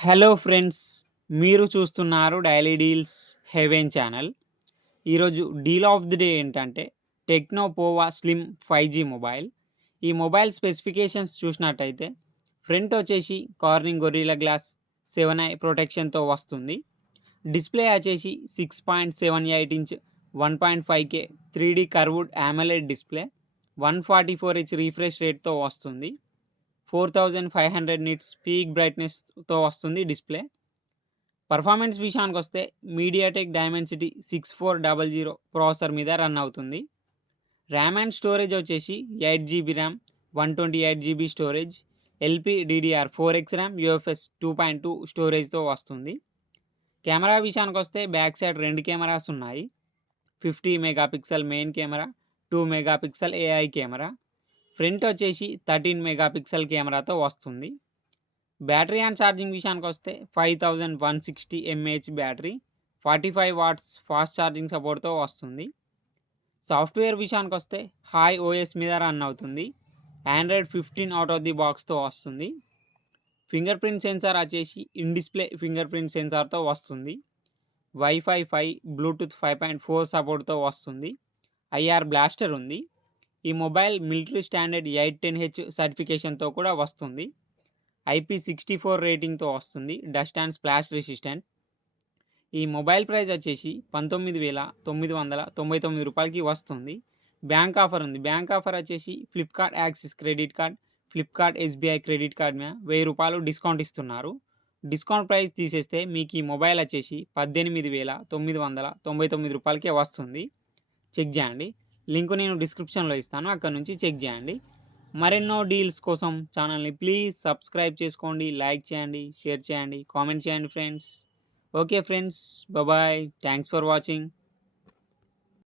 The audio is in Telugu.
హలో ఫ్రెండ్స్, మీరు చూస్తున్నారు డైలీ డీల్స్ హెవెన్ ఛానల్. ఈరోజు డీల్ ఆఫ్ ది డే ఏంటంటే Tecno Pova slim 5G mobile. ఈ మొబైల్ స్పెసిఫికేషన్స్ చూసినట్టయితే ఫ్రంట్ వచ్చేసి కార్నింగ్ గొరిల్లా గ్లాస్ 7i ప్రొటెక్షన్తో వస్తుంది. డిస్ప్లే వచ్చేసి 6.78 inch 1.5K 3D curved AMOLED display, 144Hz refresh రేట్తో వస్తుంది. 4500 నిట్స్ పీక్ బ్రైట్నెస్తో వస్తుంది డిస్ప్లే. పర్ఫార్మెన్స్ విషయానికి వస్తే మీడియాటెక్ డైమెన్సిటీ 6400 ప్రాసెసర్ మీద రన్ అవుతుంది. ర్యామ్ అండ్ స్టోరేజ్ వచ్చేసి 8GB RAM, 128GB storage, LPDDR4X RAM, UFS 2.2 స్టోరేజ్తో వస్తుంది. కెమెరా విషయానికి వస్తే బ్యాక్ సైడ్ 2 కెమెరాస్ ఉన్నాయి. 50 megapixel main camera, 2 megapixel AI camera. Front వచ్చేసి 13 మెగాపిక్సెల్ కెమెరాతో వస్తుంది. బ్యాటరీ అండ్ ఛార్జింగ్ విషయానికి వస్తే 5160 mAh battery, 45 watts fast charging సపోర్ట్తో వస్తుంది. సాఫ్ట్వేర్ విషయానికి వస్తే హాయ్ ఓఎస్ మీద రన్ అవుతుంది. ఆండ్రాయిడ్ 15 అవుట్ ఆఫ్ ది బాక్స్తో వస్తుంది. ఫింగర్ ప్రింట్ సెన్సార్ వచ్చేసి ఇన్ డిస్ప్లే ఫింగర్ ప్రింట్ సెన్సార్తో వస్తుంది. వైఫై 5, బ్లూటూత్ 5.4 సపోర్ట్తో వస్తుంది. IR బ్లాస్టర్ ఉంది. ఈ మొబైల్ మిలిటరీ స్టాండర్డ్ 810H సర్టిఫికేషన్తో కూడా వస్తుంది. IP64 రేటింగ్తో వస్తుంది. Dust and splash resistant. ఈ మొబైల్ ప్రైస్ వచ్చేసి 19,999 రూపాయలకి వస్తుంది. బ్యాంక్ ఆఫర్ ఉంది. బ్యాంక్ ఆఫర్ వచ్చేసి Flipkart axis credit card, Flipkart SBI credit card మీద 1000 రూపాయలు డిస్కౌంట్ ఇస్తున్నారు. డిస్కౌంట్ ప్రైస్ తీసేస్తే మీకు ఈ మొబైల్ వచ్చేసి 18,999 రూపాయలకే వస్తుంది. చెక్ చేయండి. లింక్ నేను డిస్క్రిప్షన్లో ఇస్తాను, అక్కడ నుంచి చెక్ చేయండి. మరెన్నో డీల్స్ కోసం ఛానల్ని ప్లీజ్ సబ్స్క్రైబ్ చేసుకోండి, లైక్ చేయండి, షేర్ చేయండి, కామెంట్ చేయండి friends. Okay friends, bye. Thanks for watching.